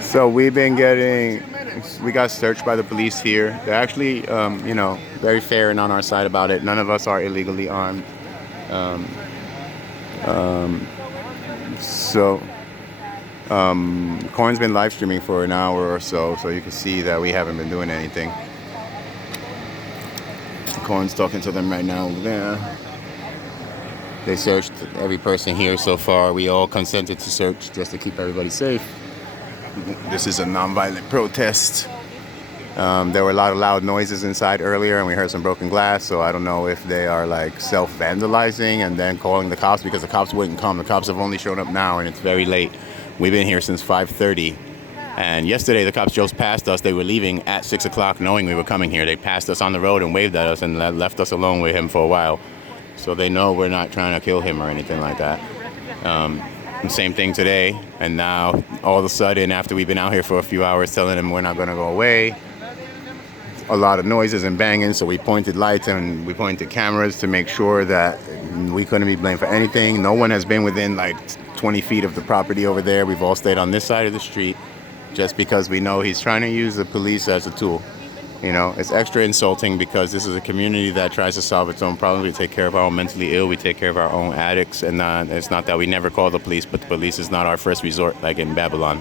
So we got searched by the police here. They're actually, very fair and on our side about it. None of us are illegally armed. Um, so, Coin's been live streaming for an hour or so you can see that we haven't been doing anything. Coin's talking to them right now over there. They searched every person here so far. We all consented to search just to keep everybody safe. This is a non-violent protest. There were a lot of loud noises inside earlier, and we heard some broken glass, so I don't know if they are like self-vandalizing and then calling the cops, because the cops wouldn't come. The cops have only shown up now, and it's very late. We've been here since 5:30, and yesterday the cops just passed us. They were leaving at 6 o'clock knowing we were coming here. They passed us on the road and waved at us and left us alone with him for a while. So they know we're not trying to kill him or anything like that. Same thing today, and now all of a sudden, after we've been out here for a few hours telling them we're not going to go away, a lot of noises and banging, so we pointed lights and we pointed cameras to make sure that we couldn't be blamed for anything. No one has been within like 20 feet of the property over there. We've all stayed on this side of the street just because we know he's trying to use the police as a tool. You know, it's extra insulting because this is a community that tries to solve its own problems. We take care of our own mentally ill. We take care of our own addicts. And it's not that we never call the police, but the police is not our first resort, like in Babylon.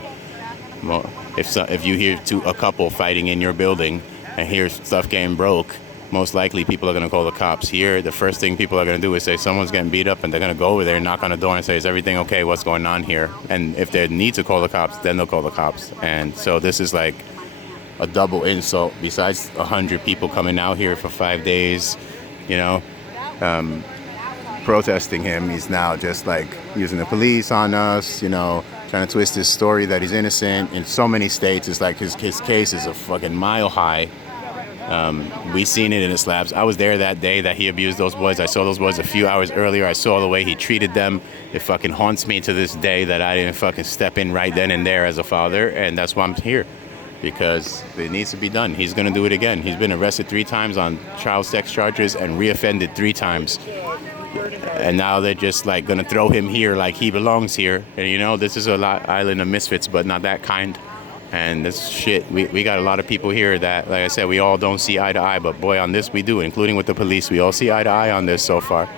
Well, if you hear a couple fighting in your building and hear stuff getting broke, most likely people are going to call the cops. Here, the first thing people are going to do is say someone's getting beat up, and they're going to go over there and knock on the door and say, is everything okay? What's going on here? And if they need to call the cops, then they'll call the cops. And so this is like a double insult. Besides 100 people coming out here for 5 days, protesting him, he's now just like using the police on us, trying to twist his story that he's innocent. In so many states, it's like his case is a fucking mile high. We seen it in the slabs. I was there that day that he abused those boys. I saw those boys a few hours earlier. I saw the way he treated them. It fucking haunts me to this day that I didn't fucking step in right then and there as a father, and that's why I'm here. Because it needs to be done. He's going to do it again. He's been arrested 3 times on child sex charges and reoffended 3 times. And now they're just like going to throw him here like he belongs here. And this is a island of misfits, but not that kind. And this shit, we got a lot of people here that, like I said, we all don't see eye to eye. But boy, on this we do, including with the police. We all see eye to eye on this so far.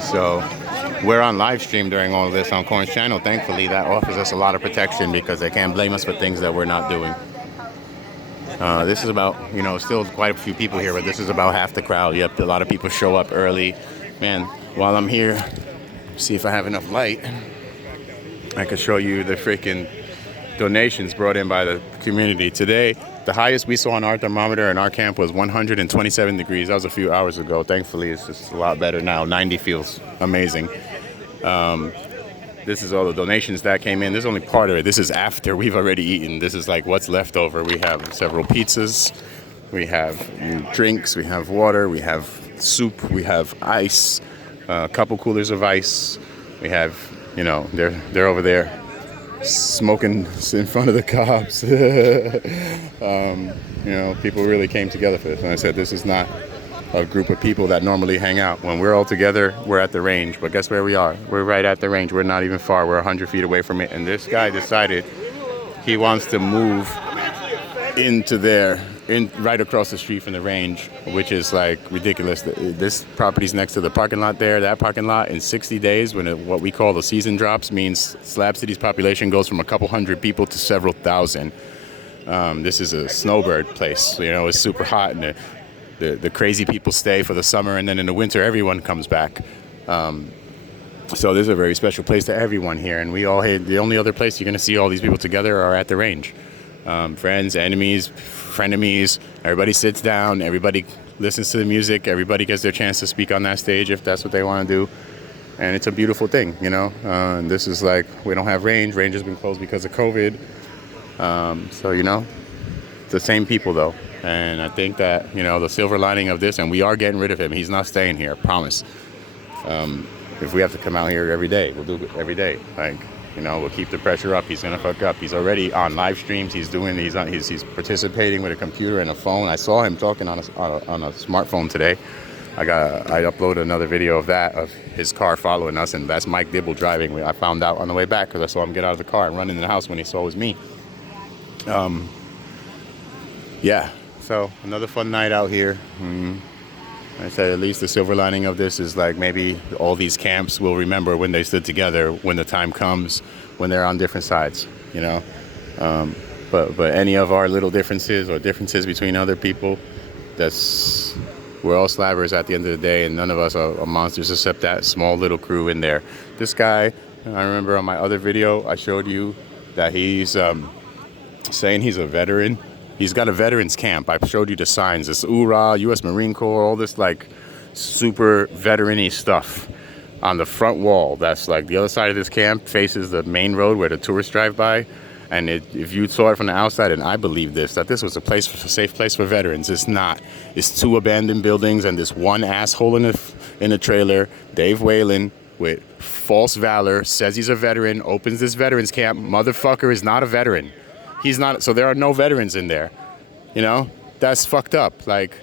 So we're on live stream during all of this on Coin's channel. Thankfully, that offers us a lot of protection because they can't blame us for things that we're not doing. This is about, still quite a few people here, but this is about half the crowd. Yep, a lot of people show up early. Man, while I'm here, see if I have enough light, I can show you the freaking donations brought in by the community. Today, the highest we saw on our thermometer in our camp was 127 degrees. That was a few hours ago. Thankfully, it's just a lot better now. 90 feels amazing. This is all the donations that came in. This is only part of it. This is after we've already eaten. This is like what's left over. We have several pizzas. We have drinks. We have water. We have soup. We have ice. A couple coolers of ice. We have, they're over there smoking in front of the cops. People really came together for this. And I said, this is not a group of people that normally hang out. When we're all together, we're at the range. But guess where we are? We're right at the range. We're not even far. We're 100 feet away from it. And this guy decided he wants to move into there, right across the street from the range, which is like ridiculous. This property's next to the parking lot there. That parking lot in 60 days, when what we call the season drops, means Slab City's population goes from a couple hundred people to several thousand. This is a snowbird place. It's super hot, and the crazy people stay for the summer, and then in the winter everyone comes back. So this is a very special place to everyone here, and we all the only other place you're going to see all these people together are at the range. Friends, enemies, frenemies, everybody sits down, everybody listens to the music, everybody gets their chance to speak on that stage if that's what they want to do. And it's a beautiful thing, and this is like, we don't have range. Range has been closed because of COVID. It's the same people though. And I think that, the silver lining of this, and we are getting rid of him. He's not staying here, I promise. If we have to come out here every day, we'll do it every day. We'll keep the pressure up. He's gonna fuck up. He's already on live streams. He's participating with a computer and a phone. I saw him talking on a smartphone today. I uploaded another video of that, of his car following us, and that's Mike Dibble driving. I found out on the way back because I saw him get out of the car and run into the house when he saw it was me. Yeah, so another fun night out here. I said at least the silver lining of this is like maybe all these camps will remember when they stood together when the time comes, when they're on different sides, you know. But any of our little differences or differences between other people, we're all slabbers at the end of the day, and none of us are monsters except that small little crew in there. This guy, I remember on my other video, I showed you that he's saying he's a veteran. He's got a veterans camp. I showed you the signs. It's URA, U.S. Marine Corps, all this like super veteran-y stuff on the front wall. That's like the other side of this camp faces the main road where the tourists drive by. And if you saw it from the outside, and I believe this, that this was a safe place for veterans. It's not. It's 2 abandoned buildings and this one asshole in the trailer, Dave Whalen, with false valor, says he's a veteran, opens this veterans camp. Motherfucker is not a veteran. He's not. So there are no veterans in there. You know, that's fucked up. Like,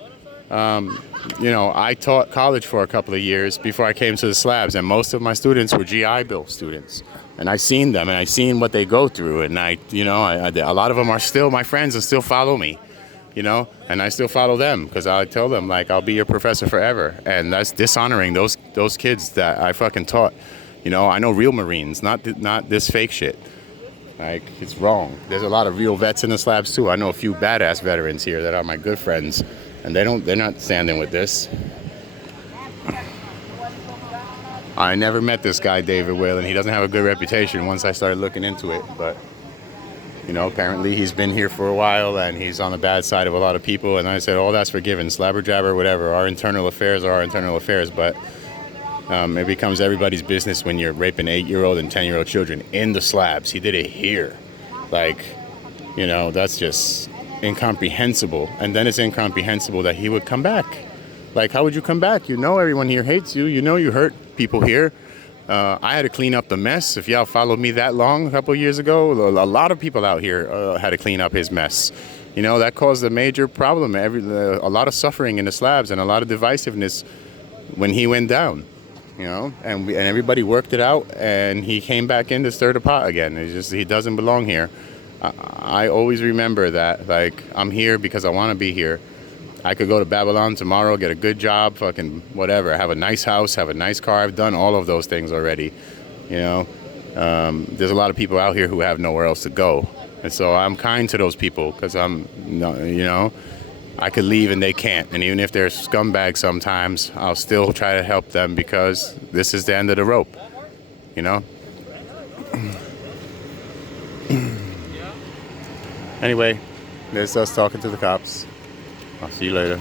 you know, I taught college for a couple of years before I came to the slabs, and most of my students were GI Bill students. And I've seen them, and I've seen what they go through, and a lot of them are still my friends and still follow me, you know, and I still follow them because I tell them, like, I'll be your professor forever, and that's dishonoring those kids that I fucking taught. You know, I know real Marines, not this fake shit. Like, it's wrong. There's a lot of real vets in the slabs too. I know a few badass veterans here that are my good friends, and they're not standing with this. I never met this guy, David Whalen. He doesn't have a good reputation once I started looking into it. But, you know, apparently he's been here for a while and he's on the bad side of a lot of people. And I said, oh, that's forgiven. Slabber jabber, whatever. Our internal affairs are our internal affairs. But it becomes everybody's business when you're raping 8-year-old and 10-year-old children in the slabs. He did it here. Like, you know, that's just incomprehensible. And then it's incomprehensible that he would come back. Like, how would you come back? You know everyone here hates you. You know you hurt people here. I had to clean up the mess. If y'all followed me that long, a couple of years ago, a lot of people out here had to clean up his mess. You know, that caused a major problem. A lot of suffering in the slabs and a lot of divisiveness when he went down. You know, and everybody worked it out, and he came back in to stir the pot again. It's just, he doesn't belong here. I always remember that. Like, I'm here because I want to be here. I could go to Babylon tomorrow, get a good job, fucking whatever, have a nice house, have a nice car. I've done all of those things already, you know. There's a lot of people out here who have nowhere else to go. And so I'm kind to those people because you know, I could leave and they can't. And even if they're scumbags sometimes, I'll still try to help them because this is the end of the rope, you know. Anyway, there's us talking to the cops. I'll see you later.